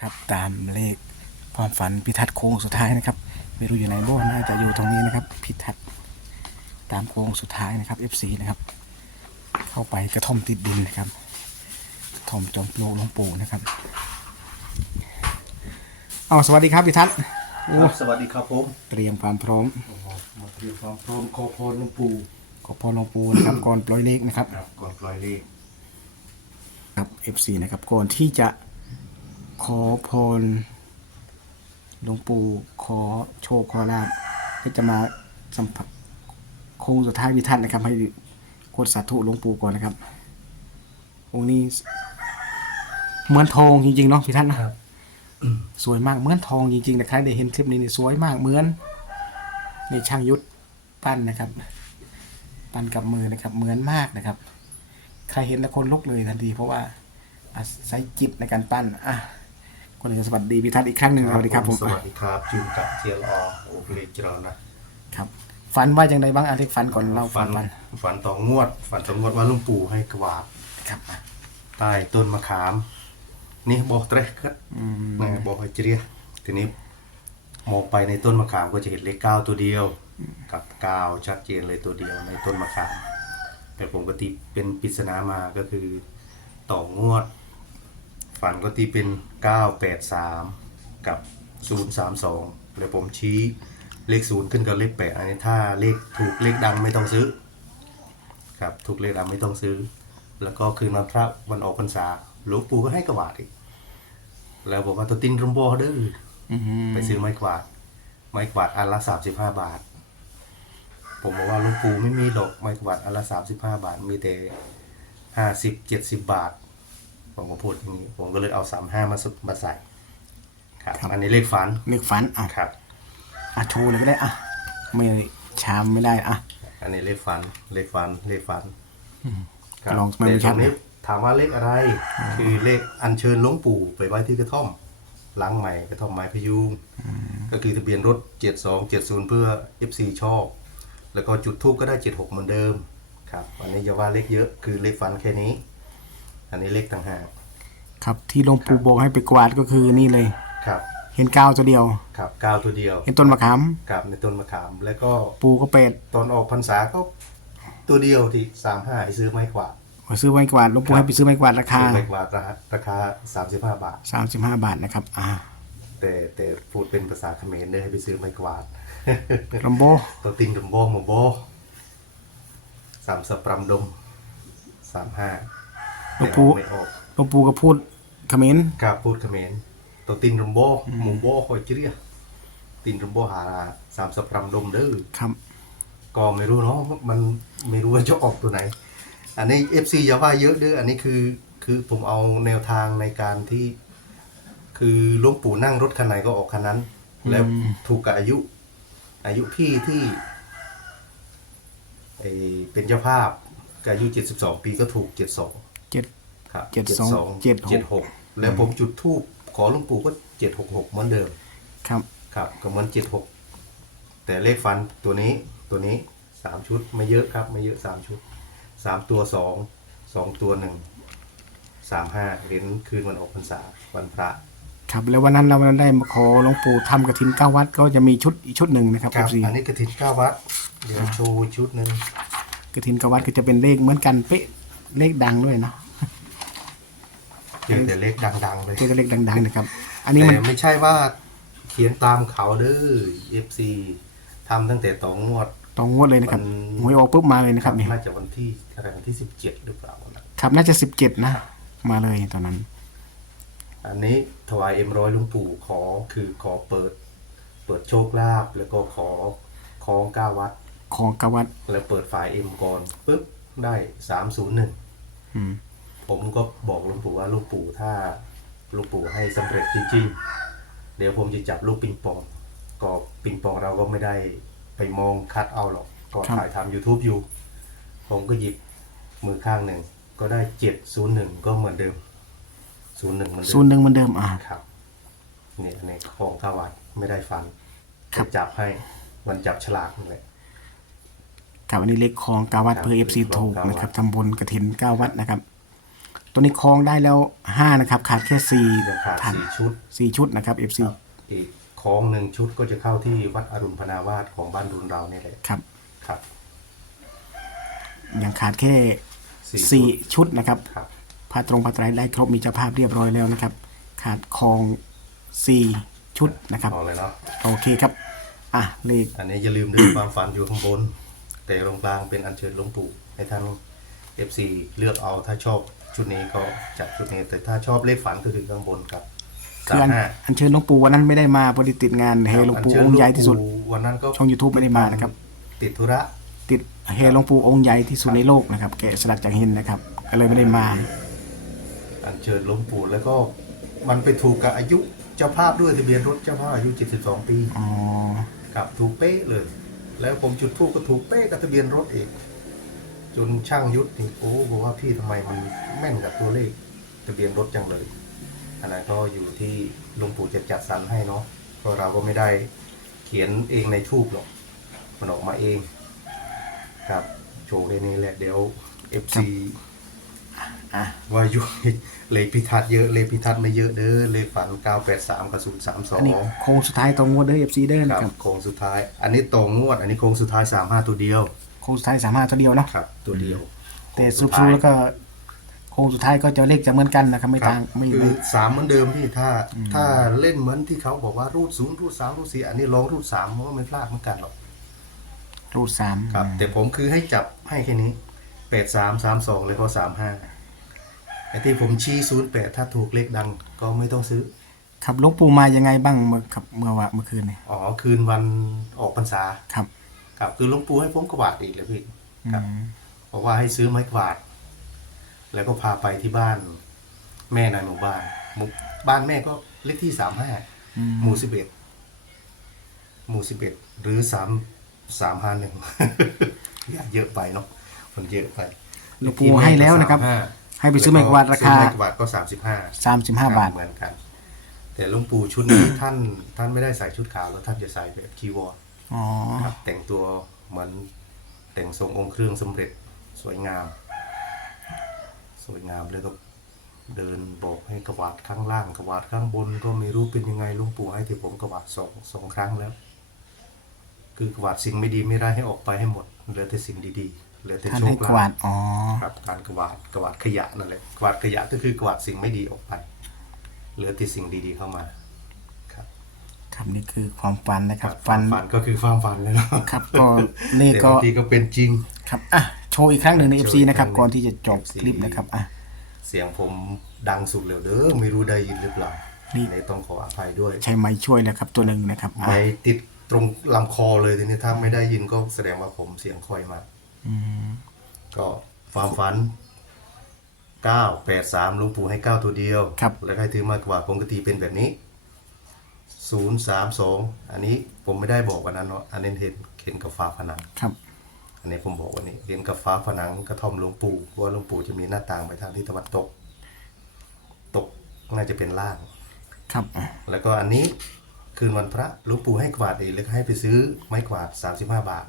นะครับตามเลขความฝันพิทัศน์โค้งสุดท้ายนะครับไม่รู้อยู่ไหนบ้างน่าจะอยู่ตรงนี้นะครับ พิทัศน์ตามโค้งสุดท้ายนะครับ FC นะครับ เข้าไปกระท่อมติดดินนะครับกระท่อมจอมปลวกหลวงปู่นะครับเอาสวัสดีครับพิทัศน์โอ้ครับสวัสดีครับผมเตรียมความพร้อมมาเตรียมความพร้อมขอพรหลวงปู่ขอพรหลวงปู่นะครับก่อนปล่อยเลขนะครับครับก่อนปล่อยเลขครับ FC นะครับก่อนที่จะ ขอพรหลวงปู่ขอโชคขอลาภก็จะมาสัมผัสโค้งสุดท้ายพิทัศน์นะครับ ให้กดสาธุหลวงปู่ก่อนนะครับองค์นี้เหมือนทองจริงๆเนาะพิทัศน์นะครับ สวยมากเหมือนทองจริงๆนะครับได้เห็นคลิปนี้นี่สวยมากเหมือนนี่ช่างยุทธปั้นนะครับ ปั้นกับมือนะครับ เหมือนมากนะครับ ใครเห็นแล้วคนลุกเลยทันทีเพราะว่าอาศัยจิตในการปั้นอะ คนอื่นสวัสดีพิทัศน์อีกครั้งหนึ่งสวัสดีครับผมสวัสดีครับจูนกับเจียลอโอเลจเรานะครับฝันว่าอย่างไรบ้างอาเล็กฝันก่อนเราฝัฝันนฝันฝันต่องวด ฝันต่องวดว่าหลุงปู่ให้กวาดครับอะใต้ต้นมะขาม นี่บอกเตรครับอืมนะบอกให้เจียทีนี้มองไปในต้นมะขามก็จะเห็นเลขเก้าตัวเดียว กับเก้าชัดเจนเลยตัวเดียวในต้นมะขาม แต่ผมก็ตีเป็นปริศนามาก็คือต่องวด ฝันก็ตีเป็น 983 กับ 032แล้วผมชี้เลข 0 ขึ้นกับเลข 8 อันนี้ถ้าเลขถูกเลขดังไม่ต้องซื้อ ครับถูกเลขดังไม่ต้องซื้อ แล้วก็คืนวันพระวันออกพรรษาหลวงปู่ก็ให้กระบาดอีก แล้วบอกว่าตัวตินรมโบเด้ออืมไปซื้อไม้กวาด ไม้กวาดอันละสามสิบห้าบาท ผมบอกว่าหลุงปู่ไม่มีดอกไม้กวาดอันละสามสิบห้าบาท มีแต่ห้าสิบเจ็ดสิบบาท ผมก็พูดอย่างนี้ผมก็เลยเอาสามห้ามาสุมาใส่ครับ อันนี้เลขฝันเลขฝันอะครับ อะโชว์เลยก็ได้อะไม่ชามไม่ได้อะอันนี้เลขฝันเลขฝันเลขฝันครับลองไม่แต่ชัตดรงนี้ถามว่าเลขอะไร คือเลขอัญเชิญหลวงปู่ไปไว้ที่กระท่อมหลังใหม่กระท่อมไม้พยุงก็คือทะเบียนรถ 7270 เพื่อ FC ชอบ แล้วก็จุดทูบก็ได้ 76 เหมือนเดิมครับอันนี้อย่าว่าเลขเยอะคือเลขฟันแค่นี้ อันนี้เลขต่างหากครับที่หลวงปู่บอกให้ไปกวาดก็คือนี่เลย ครับเห็นก้าวตัวเดียวครับก้าวตัวเดียวเห็นต้นมะขามกับในต้นมะขามแล้วก็ปูก็เป็ดตอนออกพรรษาก็ตัวเดียวที่35ให้ซื้อไม้กวาดไปซื้อไม้กวาดหลวงปู่ให้ไปซื้อไม้กวาดราคาซื้อไม้กวาดราคาราคา35บาทสามสิบห้าบาทนะครับอ่าแต่แต่พูดเป็นภาษาเขมรเลยให้ไปซื้อไม้กวาดลำโบตัวติงดมโบมโบสามสปรัมดมสามห้า หลวงปู่ไม่ออกหลวงปู่ก็พูดเขมรกาพูดเขมรตัวตินรมโบหมูโบคอยเจียตินรมโบหาราสามสปรัมดมเด้อครับก็ไม่รู้เนาะมันไม่รู้ว่าจะออกตัวไหน อันนี้ FC อย่าว่าเยอะเด้ออันนี้คือคือผมเอาแนวทางในการที่ คือหลวงปู่นั่งรถคันไหนก็ออกคันนั้น แล้วถูกกับอายุ อายุพี่ที่ไอเป็นเจ้าภาพกับอายุ 72 ปีก็ถูก 72 เจ็ด ครับเจ็ดสองเจ็ดหก76แล้วผมจุดทูบขอหลวงปู่ก็766เหมือนเดิม ครับครับก็เหมือนเจ็ดหกแต่เลขฟันตัวนี้ตัวนี้สามชุดไม่เยอะครับไม่เยอะสามชุดสามตัวสองสองตัวหนึ่งสามห้าเห็นคืนวันออกพรรษาวันพระ ครับแล้ววันนั้นเราได้มาขอหลวงปู่ทำกระถินเก้าวัดก็จะมีชุดอีกชุดหนึ่งนะครับครับสี่อันนี้กระถินเก้าวัด เดี๋ยวโชว์ชุดหนึ่งกระถินเก้าวัดก็จะเป็นเลขเหมือนกันเป๊ะ เลขดังด้วยเนาะเจอแต่เลขดังๆเลยเจอเลขดังๆนะครับ อันนี้มันแต่ไม่ใช่ว่าเขียนตามเขาเด้อ FC ทำตั้งแต่ต่องวดตองงวดเลยนะครับมันหวยออกปุ๊บมาเลยนะครับนี่น่าจะวันที่อะไรวันที่สิบเจ็ดหรือเปล่านะครับน่าจะสิบเจ็ดนะ มาเลยตอนนั้น อันนี้ถวายเอ็มร้อยลุงปู่ขอคือขอเปิด เปิดโชคลาภแล้วก็ขอคล้องเก้าวัด ของเก้าวัด แล้วเปิดฝ่ายเอ็มก่อนปุ๊บได้สามศูนย์หนึ่งอืม ผมก็บอกลุงปู่ว่าลุงปู่ถ้าลุงปู่ให้สำเร็จจริง ๆ เดี๋ยวผมจะจับลูกปิงปอง ก็ปิงปองเราก็ไม่ได้ไปมองคัดเอาหรอกก็ถ่ายทำ YouTube อยู่ ผมก็หยิบมือข้างหนึ่ง ก็ได้เจ็ดศูนย์หนึ่งก็เหมือนเดิมศูนย์หนึ่งเหมือนเดิศูมนย์หนึ่งเหมือนเดิมอ่าครับนี่ในของข้าวัดไม่ได้ฟันครับจับให้มันจับฉลากนี่แหละ ครับอันนี้เลขของเก้าวัดครับเพื่อเอฟซีเลขของถูกเก้าวัดนะครับทำบุญกระถินเก้าวัดนะครับ ตัวนี้คล้องได้แล้วห้านะครับขาดแค่สี่ยังขาดทันสี่ชุดสี่ชุดนะครับ FC อีกของหนึ่งชุดก็จะเข้าที่วัดอรุณพนาวาสของบ้านรุนเราเนี่ยแหละครับ ครับยังขาดแค่สี่สี่ชุดชุดนะครับครับ ผ้าตรงผ้าไตรได้ครบมีเจ้าภาพเรียบร้อยแล้วนะครับ ขาดคองสี่ชุดนะครับ เอาเลยเนาะโอเคครับ อะเลข อันนี้อย่าลืมด้วยความฝันอยู่ข้างบน แต่ตรงกลางเป็นอัญเชิญหลวงปู่ให้ท่าน FC เลือกเอาถ้าชอบชุดนี้ก็จัดชุดนี้ แต่ถ้าชอบเลขฝันก็คือข้างบนครับคืสาอมอันห้าอันเชิญหลวงปู่วันนั้นไม่ได้มาพอดีติดงานเฮหลวงปู่องค์ใหญ่ที่สุด วันนั้นก็ช่อง YouTube ไม่ได้มานะครับ ติดธุระ ติดเฮหลวงปู่องค์ใหญ่ที่สุดในโลกนะครับแกะสลักจากหินนะครับก็เลยไม่ได้มาอัญเชิญหลวงปู่แล้วก็มันไปถูกกับอายุเจ้าภาพด้วยทะเบียนรถเจ้าภาพอายุ 72 ปีอ๋อกับถูกเป๊ะเลย แล้วผมจุดทูบก็ถูกเป๊ะกับทะเบียนรถอีกจนช่างยุทธนี่โอ้บอกว่าพี่ทำไมมันแม่นกับตัวเลขทะเบียนรถจังเลยอันนั้นก็อยู่ที่ลุงปู่จะจัดสรรให้เนาะเพราะเราก็ไม่ได้เขียนเองในทูบหรอกมันออกมาเองครับโชว์แค่นี้แหละเดี๋ยว FC อะว่าอยู่เลขพิทัศน์เยอะเลขพิทัศน์ไม่เยอะเด้อเลขฝัน983กับอันนี้032 โค้งสุดท้ายตรงงวดเด้อ FC เด้อคนะรับครับโค้งสุดท้าย อันนี้ตรงงวด อันนี้โค้งสุดท้าย 35 ตัวเดียวโค้งสุดท้ายสามห้าตัวเดียวเนาะครับ ตัวเดียวแต่สรุปๆแล้วก็โค้งสุดท้ายก็จะเลขจะเหมือนกันนะครับไม่ครับต่างไม่คืไม่อสามเหมือนเดิมพี่ถ้า ถ้าเล่นเหมือนที่เขาบอกว่ารูดศูนย์รูดสามรูดสี่อันนี้ลองรูดสามเพราะว่าไม่พลาดเหมือนกันหรอกรูดสามครับ แต่ผมคือให้จับให้แค่นี้แปดสามสามสองแล้วก็สามห้า ไอ้ที่ผมชี้ศูนย์แปดถ้าถูกเลขดังก็ไม่ต้องซื้อ ครับหลวงปู่มายังไงบ้างเมื่อครับเมื่อวะเมื่อคืนเนี่ยอ๋อคืนวันออกพรรษาครับครับคือหลวงปู่ให้ผมกวาดอีกเลยพี่อืครับ มบอกว่าให้ซื้อไม้กวาด แล้วก็พาไปที่บ้าน แม่ในหมู่บ้านหมู่บ้านแม่ก็เลขที่สามห้าอืมหมู่สิบเอ็ดหมู่สิบเอ็ดหรือสามสามห้าหนึ่งเยอะไปเนาะมันเยอะไปหลวงปู่ให้แล้วนะครับ ให้ไปซื้อไม้กวาดราคาซื้อไม้กวาดก็สามสิบห้าสามสิบห้าบาท เหมือนกัน แต่หลวงปู่ชุดนี้ท่านท่านไม่ได้ใส่ชุดขาวแล้วท่านจะใส่แบบจีวรอ๋อ ครับ แต่งตัวเหมือนแต่งทรงองค์เครื่องสำเร็จสวยงาม สวยงามแล้วก็เดินบอกให้กวาดข้างล่างกวาดข้างบนก็ไม่รู้เป็นยังไงหลุงปู่ให้ที่ผมกวาดสองสองครั้งแล้ว คือกวาดสิ่งไม่ดีไม่ได้ายให้ออกไปให้หมดเหลือแต่สิ่งดีๆ เหลือแต่ท่านโชให้คกวาลาดภอ๋อครับการกวาดกวาดขยะนั่นแหละกวาดขยะก็คือกวาดสิ่งไม่ดีออกไป เหลือแต่สิ่งดีๆเข้ามาครับครับนี่คือความฝันนะครับฟัฝันนฝันก็คือความฝันเลยเนาะครับก็เลขแต่ก็บางทีก็เป็นจริง ครับอะโชว์อีกครั้งหนึ่งใน โชว์ FC อีกนะครับครั้งหนึ่งก่อนที่จะจบ FC คลิปนะครับอะ เสียงผมดังสุดเลยเด้อไม่รู้ได้ยินหรือเปล่านี่ ในต้องขออภัยด้วย ใช้ไม้ช่วยแล้วครับตัวหนึ่งนะครับอะ ไม่ติดตรงลำคอเลยทีนี้ถ้าไม่ได้ยินก็แสดงว่าผมเสียงค่อยมาก อืมก็ความฝัน 9 8 3หลุงปู่ให้ 9 ตัวเดียว ครับ แล้วให้ถือมากกว่าปกติเป็นแบบนี้ 0 3 2 อันนี้ผมไม่ได้บอกวันนั้นเนาะอันนี้เห็นเห็นกับฟ้าผนัง ครับ อันนี้ผมบอกวันนี้เห็นกับฟ้าผนังกระท่อมหลวงปู่เพราะว่าหลวงปู่จะมีหน้าต่างไปทางทิศตะวันตก ตกน่าจะเป็นล่าง ครับอะแล้วก็อันนี้คืนวันพระหลวงปู่ให้กวาดเองแล้วก็ให้ไปซื้อไม้กวาด 35 บาท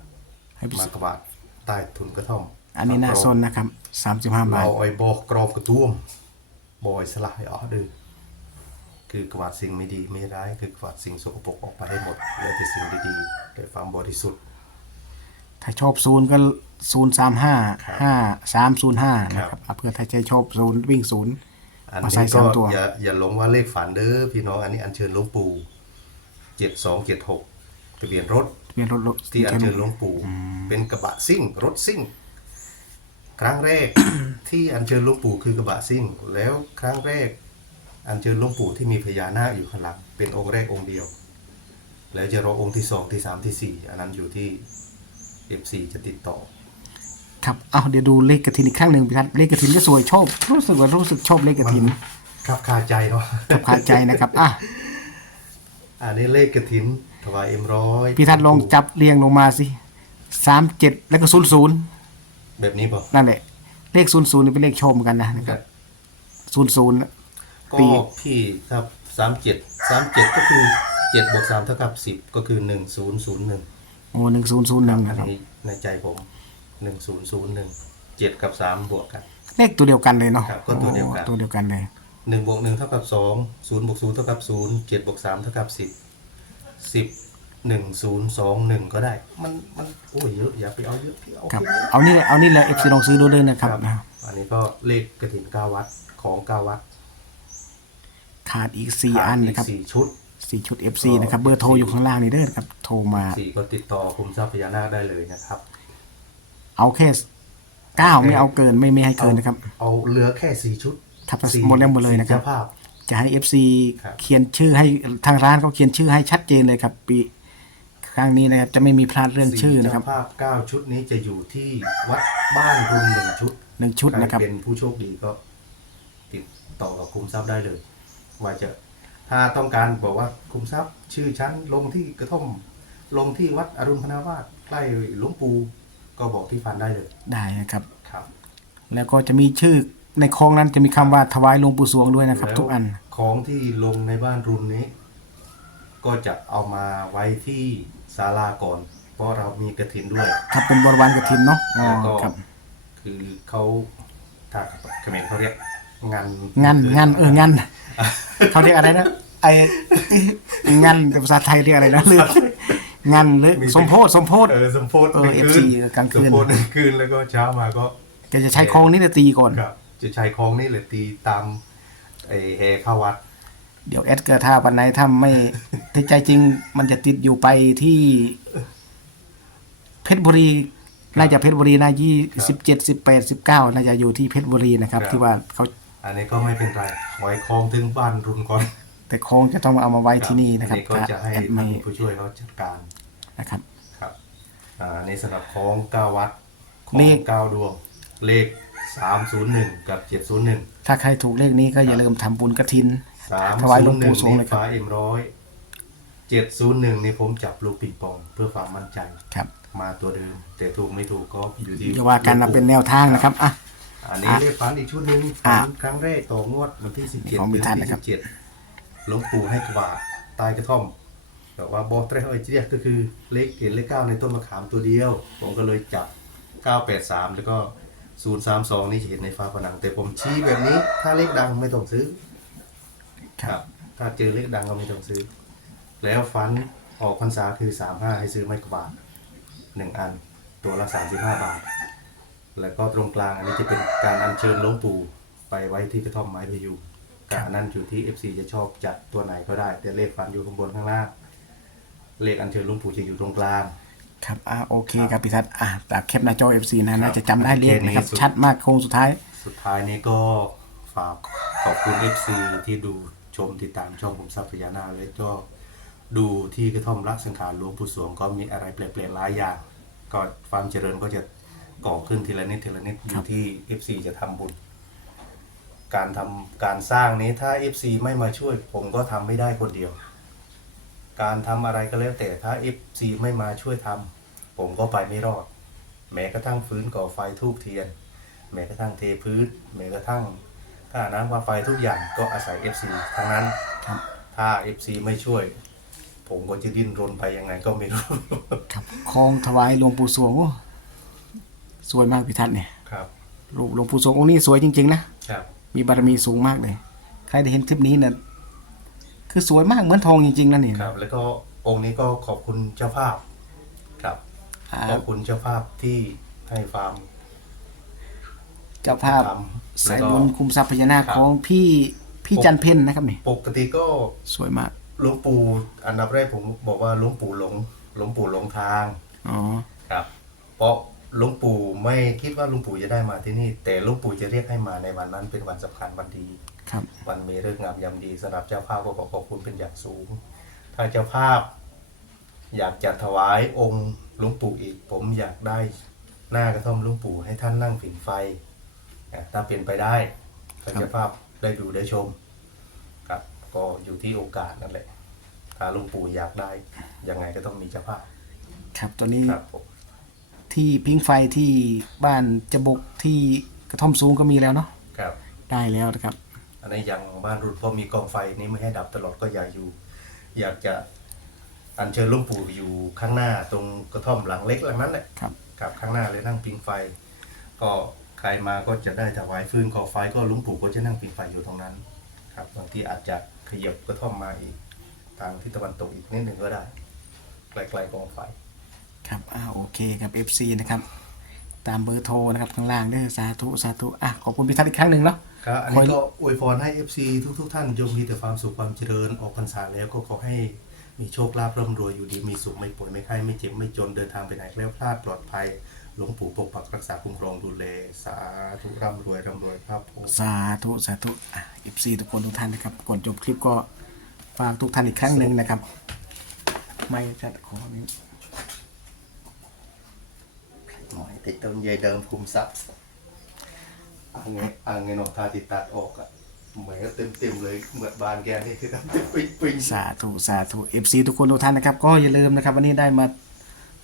ให้ไปมากวาดใต้ทุนกระท่อมอันนี้น่าซนนะครับสามสิบห้าบาทเราไอ้บอกกรอบกระตุ้มบอยสลายอ๋อดื้อคือกวาดสิ่งไม่ดีไม่ร้าย คือกวาดสิ่งสกปรกออกไปให้หมดเหลือแต่สิ่งดีๆด้วยความบริสุทธิ์ ถ้าชอบศูนย์ก็ศูนย์สามห้าครับห้าสามศูนย์ห้านะคครัรับบอะเพื่อถ้าใจชอบศูนย์วิ่งศูนย์อันมาใส่นี้สาก็มตัวอย่าอย่าหลงว่าเลขฝันเด้อพี่น้องอันนี้อัญเชิญหลวงปู่เจ็ดสองเจ็ดหกทะเบียนรถ เวียนรถรถที่อัญเชิญหลวงปู่เป็นกระบะซิ่ง รถซิ่ง ครั้งแรก ที่อัญเชิญหลวงปู่คือกระบะซิ่ง แล้วครั้งแรก อัญเชิญหลวงปู่ที่มีพญานาคอยู่ข้างหลังเป็นองค์แรกองค์เดียว แล้วจะรอองค์ที่สองที่สามที่สี่อันนั้นอยู่ที่เอฟซีจะติดต่อ ครับเอาเดี๋ยวดูเลขกระถินอีกครั้งหนึ่งพี่ทัศน์เลขกระถินก็สวยชอบ รู้สึกว่ารู้สึกชอบเลขกระถิน ครับคาใจเนาะกับคาใจนะครับอะอันนี้เลขกระถิน ถวายเอ็มร้อยพี่ทัศน์ลองจับเรียงลงมาสิสามเจ็ดแล้วก็ศูนย์ศูนย์แบบนี้ป่ะนั่นแหละ เลขศูนย์ศูนย์นี่เป็นเลขชมกันนะนะครับศูนย์ศูนย์ก็ปีพี่ครับสามเจ็ดสามเจ็ดก็คือเจ็ดบวกสามเท่ากับสิบก็คือหนึ่งศูนย์ศูนย์หนึ่งโอ้หนึ่งศูนย์ศูนย์หนึ่งอันะครับนนี้ในใจผมหนึ่งศูนย์ศูนย์หนึ่งเจ็ดกับสามบวกกัน เลขตัวเดียวกันเลยเนาะครับก็ตัวเดียวกันโอ้ตัวเดียวกันเลยหนึ่งบวกหนึ่งเท่ากับสองศูนย์บวกศูนย์เท่ากับศูนย์เจ็ดบวกสามเท่ากับสิบ สิบหนึ่งศูนย์สองหนึ่งก็ได้ มันมันโอ้ยเยอะอย่าไปเอาเยอะพี่เอาครับแค่นี้เอานี่เลยเอานี่เลยเอฟซีลองซื้อดูด้วยนะครับนะอันนี้ก็เลขกระถินเก้าวัดของเก้าวัดขาดอีกสี่อันนะครับอีกสี่ชุด สี่ชุด FC นะครับเบอร์โทรอยู่ข้างล่างนี่เด้อครับโทรมาสี่ก็ติดต่อคุมทรัพย์พญานาคได้เลยนะครับ เอาแค่เก้าไม่เอาเกินไม่ไม่ให้เกินนะครับ เอาเหลือแค่สี่ชุดครับสี่หมดแล้วหมดเลยนะครับ สี่จ้าภาพ จะให้ FC ครับ เขียนชื่อให้ทางร้านเขาเขียนชื่อให้ชัดเจนเลยครับ ปีครั้งนี้นะครับ จะไม่มีพลาดเรื่องชื่อนะครับสี่เจ้าภาพเก้าชุดนี้จะอยู่ที่วัดบ้านรุนหนึ่งชุดหนึ่งชุดนะครับ ใเป็นผู้โชคดีก็ ติดต่อกับคุมทรัพย์ได้เลย ว่าจะถ้าต้องการบอกว่าคุมทรัพย์ ชื่อชั้นลงที่กระท่อม ลงที่วัดอรุณพนาวาสใกล้หลวงปู่ก็บอกที่ฟันได้เลยได้นะครับ ครับ แล้วก็จะมีชื่อ ในคลองนั้นจะมีคำว่าถวายหลวงปู่สวงด้วยนะครับแล้วทุกอันของที่ลงในบ้านรุนนี้ ก็จะเอามาไว้ที่ศาลาก่อน เพราะเรามีกระถินด้วย ครับเป็นบริวารกฐินเนาะอ๋อแล้วก็ครับ คือเขาถ้าเขมรเขาเรียกงานงานงานเอองานเขาเรียกอะไรนะไองานภาษาไทยเรียกอะไรนะเรื่องงานหรือสมโพธสมโพธ เออสมโพธิเออหนึ่ง FC กลางคืน สมโพธิหนึ่งคืนแล้วก็เช้ามาก็ แกจะใช้คลองนี้จะตีก่อน ครับ จะใช้คลองนี่แหละตีตามไอ้แห่เข้าวัด เดี๋ยวแอดเกิดถ้าวันไหนถ้าไม่ ที่ใจจริง มันจะติดอยู่ไปที่ เพชรบุรีน่าจะเพชรบุรีนะยี่สิบเจ็ดสิบแปดสิบเก้าน่าจะอยู่ที่เพชรบุรีนะครับ ที่ว่าเขาอันนี้ก็ไม่เป็นไรไว้คลองถึงบ้านรุนก่อนแต่คงจะต้องเอามาไว้ที่นี่นะครับอัก็จะให้แอดท่าไม่นผู้ช่วยเขาจัดการนะครับ ครับอ่าอันนี้สำหรับคลองเก้าวัดคลอเลงข เก้าดวงเลข สามศูนย์หนึ่งกับเจ็ดศูนย์หนึ่งถ้าใครถูกเลขนี้ก็อย่าลืมทำบุญกระถิน สามถวายหลศูวนงย์หปู่นึ่งสวงนี่เลยครับ ฟ้าเอ็มร้อยเจ็ดศูนย์หนึ่งนี่ผมจับลูกปิงปองเพื่อความมั่นใจ ครับมาตัวเดิม แต่ถูกไม่ถูกก็อยู่ที่จะว่ากันนะเป็นแนวทางนะครับอะ อันนี้เลขฝันอีกชุดหนึ่งอะฝันครั้งแรกต่องวดวันที่สิบเจ็ดของมีเดือนท่านที่นะครัสิบบเจ็ดหลวงปู่ให้กวาดใตายกระท่อมแต่ว่าบอสเตรเฮอเจียก็คือเลขเห็นเลขเก้าในต้นมะขามตัวเดียว ผมก็เลยจับ983แล้วก็ 032นี่เห็นในฟ้าผนัง แต่ผมชี้แบบนี้ ถ้าเลขดังไม่ต้องซื้อ ครับ ถ้าเจอเลขดังก็ไม่ต้องซื้อ แล้วฟันออกพรรษาคือ35ให้ซื้อไม้กวาดหนึ่งอัน ตัวละ35บาท แล้วก็ตรงกลางอันนี้จะเป็นการอัญเชิญหลวงปู่ไปไว้ที่กระท่อมไม้พยุงการนั้นอยู่ที่ FC จะชอบจัดตัวไหนก็ได้ แต่เลขฟันอยู่ข้างบนข้างล่างเลขอัญเชิญหลวงปู่จะอยู่ตรงกลาง ครับอะโอเคครับพี่ทัศน์อะแต่แคปหน้าจอ FC นะน่าจะจำได้เลขนะครับโอเคชัดมากโค้งสุดท้าย สุดท้ายนี้ก็ฝากขอบคุณ FC ที่ดูชมติดตามช่องผมทรัพย์พญานาคและก็ดูที่กระท่อมรักสังขารหลวงปู่สวงก็มีอะไรแปลกๆหลายอย่างก็ความเจริญก็จะก่อขึ้นทีละนิดทีละนิดอยู่ที่ FC จะทำบุญ การทำการสร้างนี้ถ้า FC ไม่มาช่วย ผมก็ทำไม่ได้คนเดียว การทำอะไรก็แล้วแต่ถ้า FC ไม่มาช่วยทำผมก็ไปไม่รอด แม้กระทั่งฟื้นก่อไฟทูบเทียน แม้กระทั่งเทพื้น แม้กระทั่งค่าน้ำค่าไฟทุกอย่างก็อาศัย FC ทั้งนั้น ครับ ถ้า FC ไม่ช่วย ผมก็จะดิ้นรนไปยังไงก็ไม่รู้ ครับคลองถวายหลวงปู่สวงโอ้สวยมากพี่ทัศน์เนี่ยครับ รูปหลวงปู่สวงองค์นี้สวยจริงๆนะ ครับ มีบารมีสูงมากเลย ใครได้เห็นคลิปนี้เนี่ย คือสวยมากเหมือนทองจริงๆนั่นนี่ ครับ แล้วก็องค์นี้ก็ขอบคุณเจ้าภาพ ครับอ่าขอบคุณเจ้าภาพที่ให้ฟาร์ม เจ้าภาพทำสายแล้วบุก็ญคุมทรัพย์พญานาคครับ ของพี่พี่จันเพ็ญนะครับนี่ ปกติก็สวยมาก หลวงปู่อันดับแรกผมบอกว่าหลวงปู่หลงหลวงปู่หลงทาง อ๋อ ครับ เพราะหลวงปู่ไม่คิดว่าหลวงปู่จะได้มาที่นี่ แต่หลวงปู่จะเรียกให้มาในวันนั้นเป็นวันสำคัญวันดี ครับวันมีเรื่องงามยามดีสำหรับเจ้าภาพก็ขอขอบคุณเป็นอย่างสูง ถ้าเจ้าภาพ อยากจะถวายองค์หลวงปู่อีก ผมอยากได้หน้ากระท่อมหลวงปู่ให้ท่านนั่งผิงไฟอะถ้าเป็นไปได้ถ้าเจ้าภาพได้ดูได้ชมครับก็อยู่ที่โอกาสนั่นแหละ ถ้าหลวงปู่อยากได้ยังไงก็ต้องมีเจ้าภาพครับตอนนี้ครับผมที่พิงไฟที่บ้านจบกที่กระท่อมสูงก็มีแล้วเนาะครับ ได้แล้วนะครับ อันนี้ยังบ้านรุ่นพ่อมีกองไฟนี้ไม่ให้ดับตลอดก็อยากอยู่ อยากจะอัญเชิญหลุงปู่อยู่ข้างหน้าตรงกระท่อมหลังเล็กหลังนั้นแหละครับครับข้างหน้าเลยนั่งพิงไฟ ก็ใครมาก็จะได้ถวายฟืนขอไฟก็หลุงปู่ก็จะนั่งปิดไฟอยู่ตรงนั้น ครับบางทีอาจจะขยับกระท่อมมาอีกทางทิศตะวันตกอีกนิดหนึ่งก็ได้ไกลๆกองไฟ ครับอ่าโอเคครับ FC นะครับ ตามเบอร์โทรนะครับข้างล่างเด้อสาธุสาธุอะขอบคุณพิทักษ์อีกครั้งหนึ่งเนาะ ครับอันนี้ก็อวยพรให้ FC ทุกๆ ท่านจงมีแต่ความสุขความเจริญออกพรรษาแล้วก็ขอให้มีโชคลาภร่ำรวยอยู่ดีมีสุขไม่ป่วยไม่ไข้ไม่เจ็บไม่จนเดินทางไปไหนแล้วพลาดปลอดภัยหลวงปู่ปกปักรักษาคุ้มครองดูแลสาธุร่ำรวยร่ำรวยครับผมสาธุ สาธุอะ FC ทุกคนทุกท่านนะครับ ก่อนจบคลิปก็ฝากทุกท่านอีกครั้งหนึ่งนะครับ ไม่จัดขอนี้หน่อยติดต้นใยเดิมคุมทรัพย์ อ่างไงอ่างไงนอกทาติดตัดออกอะเหมือนเต็มเต็มๆเลยเหมือนบานแกนนี่คือทำปิ๊งปิ๊งสาธุสาธุ FC ทุกคนทุกท่านนะครับ ก็อย่าลืมนะครับ วันนี้ได้มา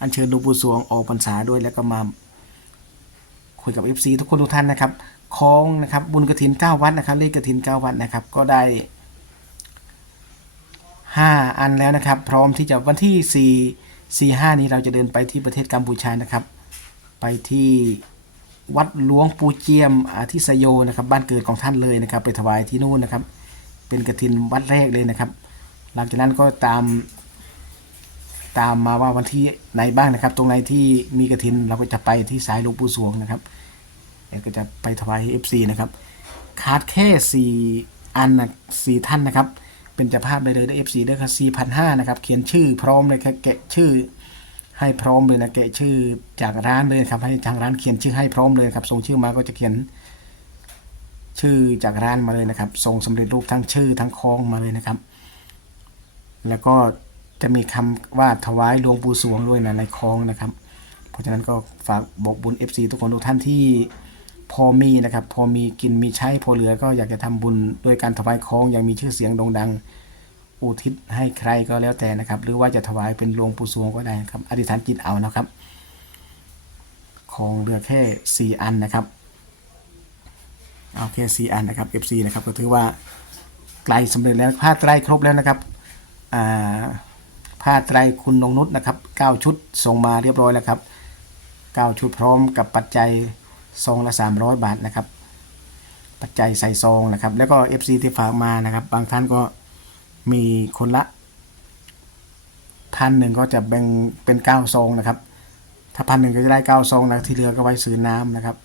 อัญเชิญหลวงปู่สวงออกพรรษาด้วยแล้วก็มา คุยกับ FC ทุกคนทุกท่านนะครับของนะครับ บุญกระถิน9วัดนะครับ เลขกระถิน9วัดนะครับ ก็ได้5อันแล้วนะครับ พร้อมที่จะวันที่4 4 5นี้เราจะเดินไปที่ประเทศกัมพูชานะครับ ไปที่ วัดหลวงปู่เจียมอาทิสโยนะครับ บ้านเกิดของท่านเลยนะครับ ไปถวายที่นู่นนะครับ เป็นกระถินวัดแรกเลยนะครับ หลังจากนั้นก็ตามตามมาว่าวันที่ไหนบ้างนะครับ ตรงไหนที่มีกระถินเราก็จะไปที่สายหลวงปู่สวงนะครับเดี๋ยวก็จะไปถวายเอฟซีนะครับขาดแค่สี่อันนะสี่ท่านนะครับ เป็นเจ้าภาพเลยเลยเอฟซีได้ครับสี่พันห้านะครับ เขียนชื่อพร้อมเลยครับแกะชื่อ ให้พร้อมเลยนะแกะชื่อจากร้านเลยครับ ให้ทางร้านเขียนชื่อให้พร้อมเลยครับส่งชื่อมาก็จะเขียน ชื่อจากร้านมาเลยนะครับส่งสำเร็จรูปทั้งชื่อทั้งคองมาเลยนะครับ แล้วก็จะมีคำว่าถวายหลวงปู่สวงด้วยนะในคองนะครับ เพราะฉะนั้นก็ฝากบอกบุญ FC ทุกคนทุกท่านที่พอมีนะครับ พอมีกินมีใช้พอเหลือก็อยากจะทำบุญด้วยการถวายคองอย่างมีชื่อเสียงโด่งดัง อุทิศให้ใครก็แล้วแต่นะครับ หรือว่าจะถวายเป็นหลวงปู่สวงก็ได้นะครับ อธิษฐานจิตเอานะครับ ของเหลือแค่ 4 อันนะครับ เอาแค่ 4 อันนะครับ FC นะครับ ก็ถือว่าไกลสำเร็จแล้วผ้าไตรครบแล้วนะครับผ้าไตรคุณนงนุษนะครับ 9 ชุดส่งมาเรียบร้อยแล้วครับ 9 ชุดพร้อมกับปัจจัยซองละ 300 บาทนะครับ ปัจจัยใส่ซองนะครับ แล้วก็ FC ที่ฝากมานะครับ บางท่านก็ มีคนละ ท่านหนึ่งก็จะแบ่งเป็น9ซองนะครับ ถ้าพันหนึ่งก็จะได้9ซองนะที่เหลือก็ไว้ซื้อน้ำนะครับ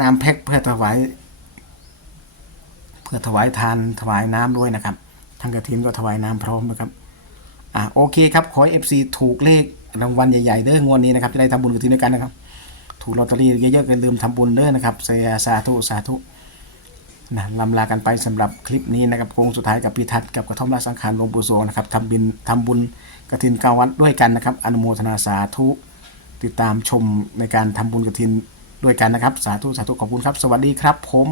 น้ำแพ็คเพื่อถวายเพื่อถวายทานถวายน้ำด้วยนะครับทางกระถินก็ถวายน้ำพร้อมนะครับอ่าโอเคครับขอให้ FC ถูกเลขรางวัลใหญ่ๆเด้องวดนี้นะครับจะได้ทำบุญกระถินด้วยกันนะครับ ถูกลอตเตอรี่เยอะๆก็อย่าลืมทำบุญเด้อนะครับเสียสาธุสาธุ นะลำลากันไปสำหรับคลิปนี้นะครับโค้งสุดท้ายกับพิทัศน์กับกระท่อมราชสังขารหลวงปู่สวงนะครับทำบินทำบุญกระถินเก้าวัดด้วยกันนะครับ อนุโมทนาสาธุติดตามชมในการทำบุญกระถินด้วยกันนะครับ สาธุสาธุขอบคุณครับ สวัสดีครับผม